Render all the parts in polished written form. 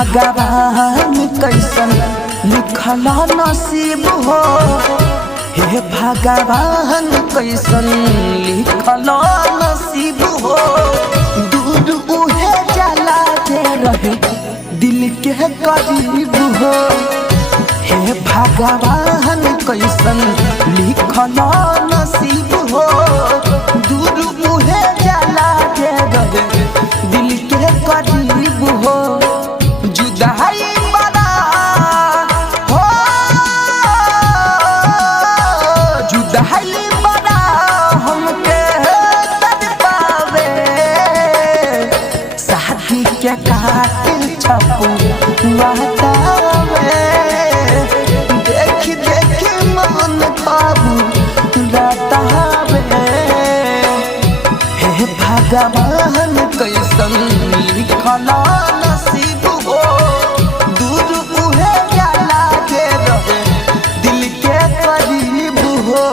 भगवान कैसन लिखल नसीब हो, हे भगवान कैसन लिखल नसीब हो। दूर उहे जाला जे रहे दिल के करीब हो, हे भगवान कैसन लिखल नसीब हो। दूर उहे जाला जे रहे दिल के करीब हो। जुदाई बड़ा हो, जुदाई बड़ा हमके तड़पावे। शादी के कातिल छपू वातावे, देख देख मन काबू रहतावे। हे भगवान कैसन लिखल नसीब हो। दूर उहे जाला जे रहे दिल के करीब हो।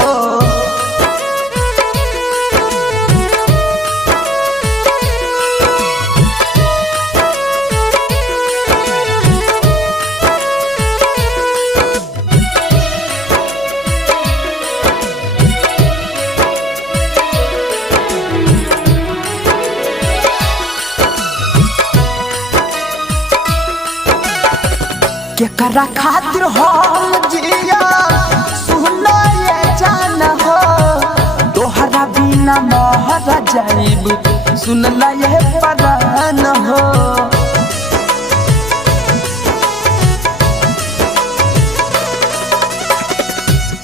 केकरा खातिर हम जिया सुनो ये जान हो। तोहरा बिना महर जाइब सुनला ये परान हो।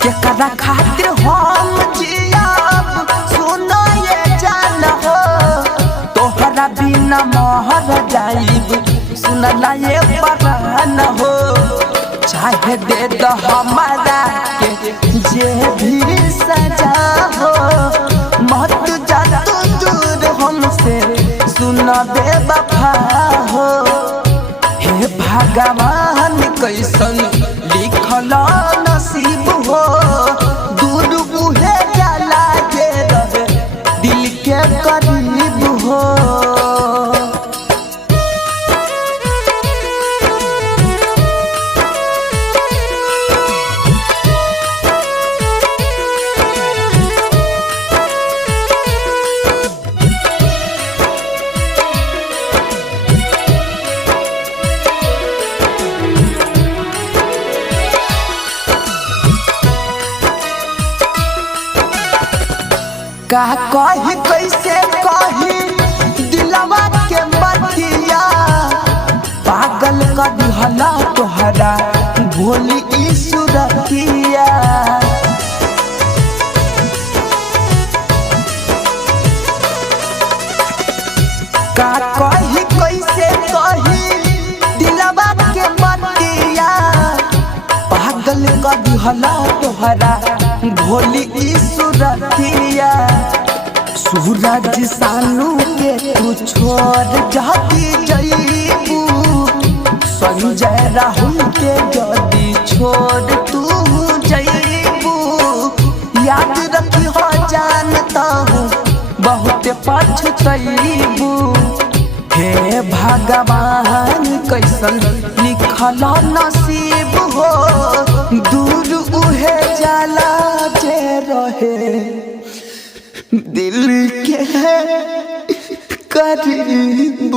केकरा खातिर हम जिया सुनो ये जान हो। तोहरा बिना महर जाइब सुनला ये परान हो। चाहे दे दो हमारा के जे भी सजा हो, मत जा तू दूर हमसे सुन बेवफा हो। हे भगवान कैसन लिखल नसीब हो। दूर उहे जाला जे रहे दिल के करीब हो। का कही कैसे कही दिलवा के बतिया, पागल कर दिहला तोहरा भोली ई सुरतिया। का कही कैसे कही दिलवा के बतिया, पागल कर दिहला तोहरा भोली ई सुरतिया। सूरज सानू के तू छोड़ जाती जईबू, संजय राहुल के जदी छोड़ तू जईबू। याद रखी हो जानता हूँ बहुत पछतईबू। हे भगवान कैसन लिखल नसीब हो। दूर उहे जाला जे रहे दिल के करीब।